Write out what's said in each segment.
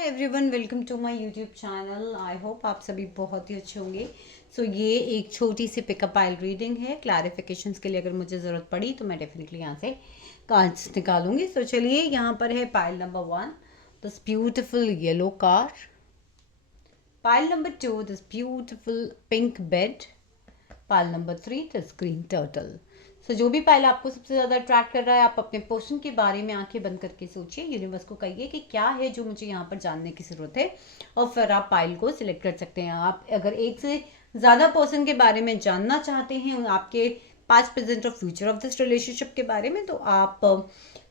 Hi everyone, welcome to my YouTube channel. I hope आप सभी बहुत ही अच्छे होंगे। ये एक छोटी सी पिकअप आइल रीडिंग है। क्लैरिफिकेशंस के लिए अगर मुझे ज़रूरत पड़ी तो मैं डेफिनेटली यहाँ से कार्ड्स निकालूंगी। चलिए, यहाँ पर है pile number 1, this beautiful yellow car. Pile number 2, this beautiful pink bed. Pile number 3, this green turtle. जो भी पाइल आपको सबसे ज़्यादा अट्रैक्ट कर रहा है, आप अपने पर्सन के बारे में आंखें बंद करके सोचिए, यूनिवर्स को कहिए कि क्या है जो मुझे यहाँ पर जानने की ज़रूरत है, और फिर आप पाइल को सिलेक्ट कर सकते हैं। आप अगर एक से ज़्यादा पर्सन के बारे में जानना चाहते हैं, आपके पास्ट, प्रेजेंट और फ्यूचर ऑफ दिस रिलेशनशिप के बारे में, तो आप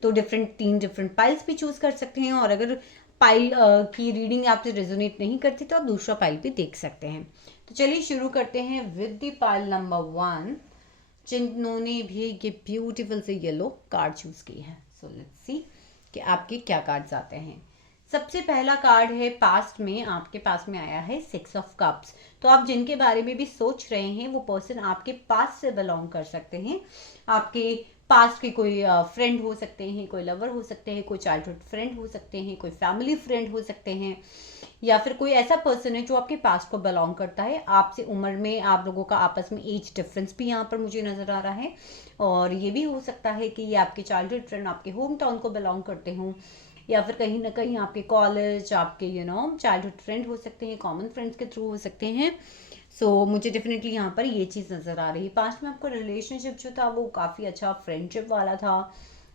तो तीन डिफरेंट पाइल्स भी चूज कर सकते हैं। और अगर पाइल की रीडिंग आपसे रेजोनेट नहीं करती तो आप दूसरा पाइल भी देख सकते हैं। तो चलिए शुरू करते हैं विद द पाइल नंबर 1, जिन्होंने भी ये ब्यूटीफुल से येलो कार्ड चूज की है। लेट्स सी कि आपके क्या कार्ड्स आते हैं। सबसे पहला कार्ड है, पास्ट में आपके पास में आया है 6 ऑफ कप्स। तो आप जिनके बारे में भी सोच रहे हैं वो पर्सन आपके पास्ट से बिलोंग कर सकते हैं। आपके पास्ट के कोई फ्रेंड हो सकते हैं, कोई लवर हो सकते हैं, कोई चाइल्डहुड फ्रेंड हो सकते हैं, कोई फैमिली फ्रेंड हो सकते हैं, या फिर कोई ऐसा पर्सन है जो आपके पास्ट को बिलोंग करता है। आपसे उम्र में आप लोगों का आपस में एज डिफरेंस भी यहाँ पर मुझे नजर आ रहा है। और ये भी हो सकता है कि ये आपके चाइल्डहुड फ्रेंड आपके होम टाउन को बिलोंग करते हों, या फिर कहीं ना कहीं आपके कॉलेज, आपके चाइल्डहुड फ्रेंड हो सकते हैं, कॉमन फ्रेंड्स के थ्रू हो सकते हैं। मुझे डेफिनेटली यहाँ पर ये चीज़ नज़र आ रही है। पास्ट में आपका रिलेशनशिप जो था वो काफ़ी अच्छा फ्रेंडशिप वाला था,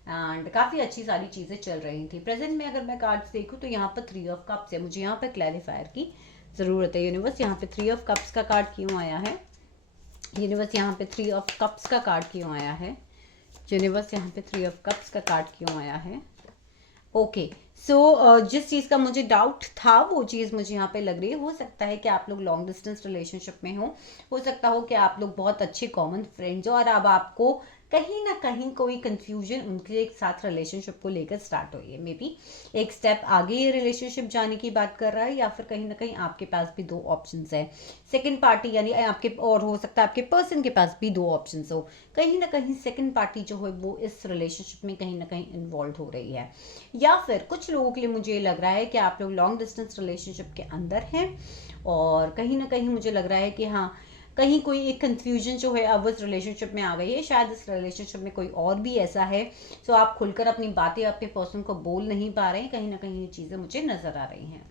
एंड काफ़ी अच्छी सारी चीज़ें चल रही थी। प्रेजेंट में अगर मैं कार्ड्स देखूँ तो यहाँ पर 3 ऑफ कप्स है। मुझे यहाँ पर क्लैरिफायर की ज़रूरत है। यूनिवर्स, यहाँ पे 3 ऑफ कप्स का कार्ड क्यों आया है? यूनिवर्स, यहाँ पे 3 ऑफ कप्स का कार्ड क्यों आया है? यूनिवर्स, यहाँ पे 3 ऑफ कप्स का कार्ड क्यों आया है? ओके, जिस चीज़ का मुझे डाउट था वो चीज़ मुझे यहाँ पे लग रही है। हो सकता है कि आप लोग लॉन्ग डिस्टेंस रिलेशनशिप में हो सकता हो कि आप लोग बहुत अच्छे कॉमन फ्रेंड्स हो, और अब आपको कहीं ना कहीं कोई कंफ्यूजन उनके एक साथ रिलेशनशिप को लेकर स्टार्ट हुई है। मे बी एक स्टेप आगे ये रिलेशनशिप जाने की बात कर रहा है, या फिर कहीं ना कहीं आपके पास भी 2 ऑप्शंस है। सेकंड पार्टी यानी आपके, और हो सकता है आपके पर्सन के पास भी 2 ऑप्शंस हो। कहीं ना कहीं सेकंड पार्टी जो है वो इस रिलेशनशिप में कहीं ना कहीं इन्वॉल्व हो रही है, या फिर कुछ लोगों के लिए मुझे ये लग रहा है कि आप लोग लॉन्ग डिस्टेंस रिलेशनशिप के अंदर हैं, और कहीं ना कहीं मुझे लग रहा है कि हाँ, कहीं कोई एक कंफ्यूजन जो है अब उस रिलेशनशिप में आ गई है। शायद इस रिलेशनशिप में कोई और भी ऐसा है, आप खुलकर अपनी बातें अपने पर्सन को बोल नहीं पा रहे हैं। कहीं ना कहीं ये चीज़ें मुझे नजर आ रही हैं।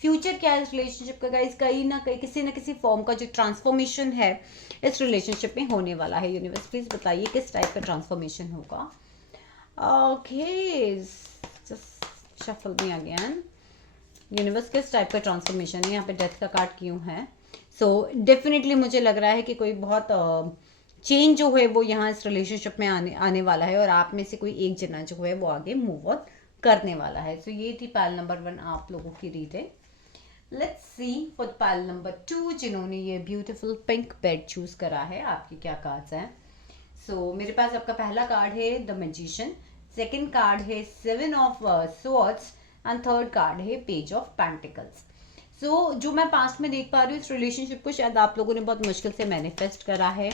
फ्यूचर क्या है इस रिलेशनशिप का गाइस? कहीं ना कहीं किसी ना किसी फॉर्म का जो ट्रांसफॉर्मेशन है इस रिलेशनशिप में होने वाला है। यूनिवर्स प्लीज बताइए किस टाइप का ट्रांसफॉर्मेशन होगा। Okay, just shuffle me again. Universe किस टाइप का ट्रांसफॉर्मेशन है? यहाँ पे डेथ का कार्ड क्यों है? डेफिनेटली मुझे लग रहा है कि कोई बहुत चेंज जो है वो यहाँ इस रिलेशनशिप में आने वाला है, और आप में से कोई एक जना जो है वो आगे मूव ऑन करने वाला है। ये थी पाइल नंबर 1 आप लोगों की reading. Let's see for pile number 2, जिन्होंने ये ब्यूटीफुल पिंक बेड चूज करा है, आपकी क्या कार्ड्स हैं? मेरे पास आपका पहला कार्ड है द मैजिशियन, सेकंड कार्ड है 7 of swords, and third card है पेज ऑफ पेंटिकल्स। जो मैं पास्ट में देख पा रही हूँ, इस रिलेशनशिप को शायद आप लोगों ने बहुत मुश्किल से मैनिफेस्ट करा है।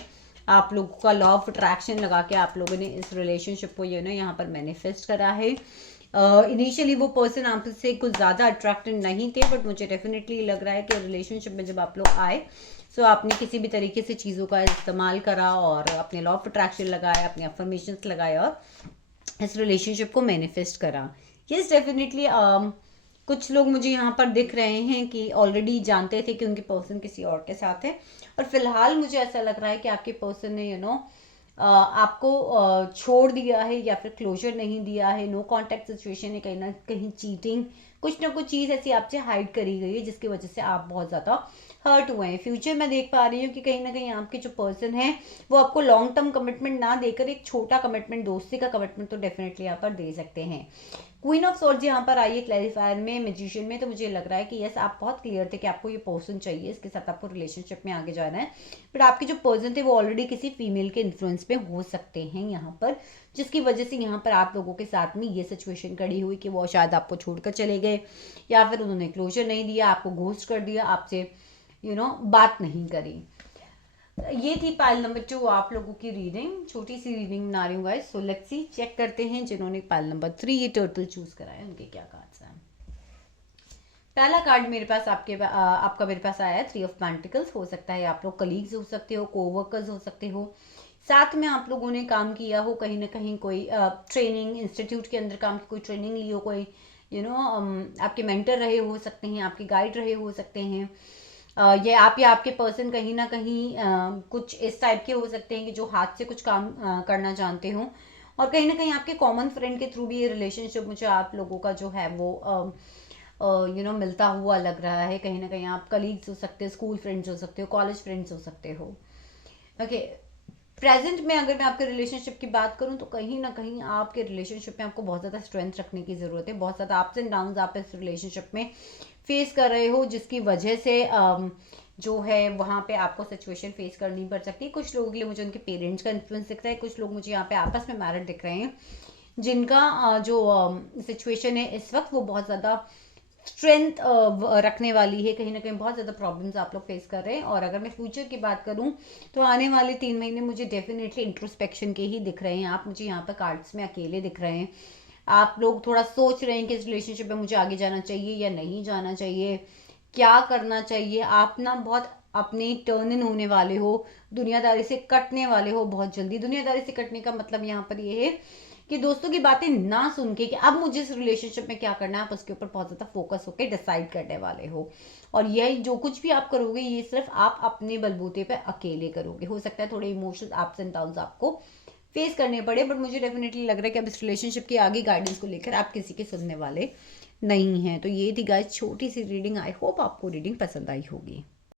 आप लोगों का लॉ ऑफ अट्रैक्शन लगा के आप लोगों ने इस रिलेशनशिप को यहाँ पर मैनिफेस्ट करा है। इनिशियली वो पर्सन आपसे कुछ ज़्यादा अट्रैक्टेड नहीं थे, बट मुझे डेफिनेटली लग रहा है कि रिलेशनशिप में जब आप लोग आए, आपने किसी भी तरीके से चीज़ों का इस्तेमाल करा और अपने लॉ ऑफ अट्रैक्शन लगाया, अपने अफर्मेशंस लगाए, और इस रिलेशनशिप को मैनिफेस्ट करा। यस, डेफिनेटली कुछ लोग मुझे यहाँ पर दिख रहे हैं कि ऑलरेडी जानते थे कि उनके पर्सन किसी और के साथ है, और फिलहाल मुझे ऐसा लग रहा है कि आपके पर्सन ने आपको छोड़ दिया है, या फिर क्लोजर नहीं दिया है। नो कॉन्टैक्ट सिचुएशन है, कहीं ना कहीं चीटिंग, कुछ ना कुछ चीज़ ऐसी आपसे हाइड करी गई है जिसकी वजह से आप बहुत ज़्यादा हर्ट हुए हैं। फ्यूचर में देख पा रही हूँ कि कहीं ना कहीं आपके जो पर्सन है वो आपको लॉन्ग टर्म कमिटमेंट ना देकर एक छोटा कमिटमेंट, दोस्ती का कमिटमेंट तो डेफिनेटली यहाँ पर दे सकते हैं। क्वीन ऑफ सॉर्ड्स यहाँ पर आई है क्लैरिफायर में, मैजिशियन में। तो मुझे लग रहा है कि यस, आप बहुत क्लियर थे कि आपको ये पर्सन चाहिए, इसके साथ आपको रिलेशनशिप में आगे जाना है, बट आपके जो पर्सन थे वो ऑलरेडी किसी फीमेल के इन्फ्लुएंस पे हो सकते हैं यहाँ पर, जिसकी वजह से यहाँ पर आप लोगों के साथ में ये सिचुएशन खड़ी हुई कि वो शायद आपको छोड़कर चले गए, या फिर उन्होंने क्लोजर नहीं दिया, आपको घोस्ट कर दिया, आपसे बात नहीं करी। ये थी पाइल नंबर 2 आप लोगों की रीडिंग। छोटी सी रीडिंग बना रही हूँ गाइस। लेट्स सी, चेक करते हैं जिन्होंने पाइल नंबर 3 ये टर्टल चूज करा है उनके क्या कार्ड्स हैं। पहला कार्ड मेरे पास आपका मेरे पास आया है 3 ऑफ पेंटिकल्स। हो सकता है आप लोग कलीग्स हो सकते हो, कोवर्कर्स हो सकते हो, साथ में आप लोगों ने काम किया हो कहीं ना कहीं, कोई ट्रेनिंग इंस्टीट्यूट के अंदर काम की कोई ट्रेनिंग ली हो, कोई आपके मेंटर रहे हो सकते हैं, आपके गाइड रहे हो सकते हैं, ये आप या आपके पर्सन कहीं ना कहीं कुछ इस टाइप के हो सकते हैं कि जो हाथ से कुछ काम करना जानते हो, और कहीं ना कहीं आपके कॉमन फ्रेंड के थ्रू भी ये रिलेशनशिप मुझे आप लोगों का जो है वो मिलता हुआ लग रहा है। कहीं ना कहीं आप कलीग्स हो सकते हो, स्कूल फ्रेंड्स हो सकते हो, कॉलेज फ्रेंड्स हो सकते हो। ओके, प्रेजेंट में अगर मैं आपके रिलेशनशिप की बात करूं तो कहीं ना कहीं आपके रिलेशनशिप में आपको बहुत ज़्यादा स्ट्रेंथ रखने की ज़रूरत है। बहुत ज़्यादा अप्स एंड डाउन्स आप इस रिलेशनशिप में फेस कर रहे हो, जिसकी वजह से जो है वहाँ पे आपको सिचुएशन फेस करनी पड़ सकती है। कुछ लोगों के लिए मुझे उनके पेरेंट्स का इन्फ्लुएंस दिख रहा है, कुछ लोग मुझे यहाँ पे आपस में मैरिड दिख रहे हैं, जिनका जो सिचुएशन है इस वक्त वो बहुत ज़्यादा स्ट्रेंथ रखने वाली है। कहीं ना कहीं बहुत ज़्यादा प्रॉब्लम्स आप लोग फेस कर रहे हैं। और अगर मैं फ्यूचर की बात करूं तो आने वाले 3 महीने मुझे डेफिनेटली इंट्रोस्पेक्शन के ही दिख रहे हैं। आप मुझे यहाँ पर कार्ड्स में अकेले दिख रहे हैं। आप लोग थोड़ा सोच रहे हैं कि इस रिलेशनशिप में मुझे आगे जाना चाहिए या नहीं जाना चाहिए, क्या करना चाहिए। आप ना बहुत अपने टर्न इन होने वाले हो, दुनियादारी से कटने वाले हो बहुत जल्दी। दुनियादारी से कटने का मतलब यहाँ पर ये है कि दोस्तों की बातें ना सुन के कि अब मुझे इस रिलेशनशिप में क्या करना है, आप उसके ऊपर बहुत ज़्यादा फोकस होकर डिसाइड करने वाले हो। और यही जो कुछ भी आप करोगे ये सिर्फ आप अपने बलबूते पे अकेले करोगे। हो सकता है थोड़े इमोशंस अप्स एंड डाउन्स आपको फेस करने पड़े, बट मुझे डेफिनेटली लग रहा है कि अब इस रिलेशनशिप की आगे गाइडेंस को लेकर आप किसी के सुनने वाले नहीं हैं। तो ये थी गाइस छोटी सी रीडिंग। आई होप आपको रीडिंग पसंद आई होगी।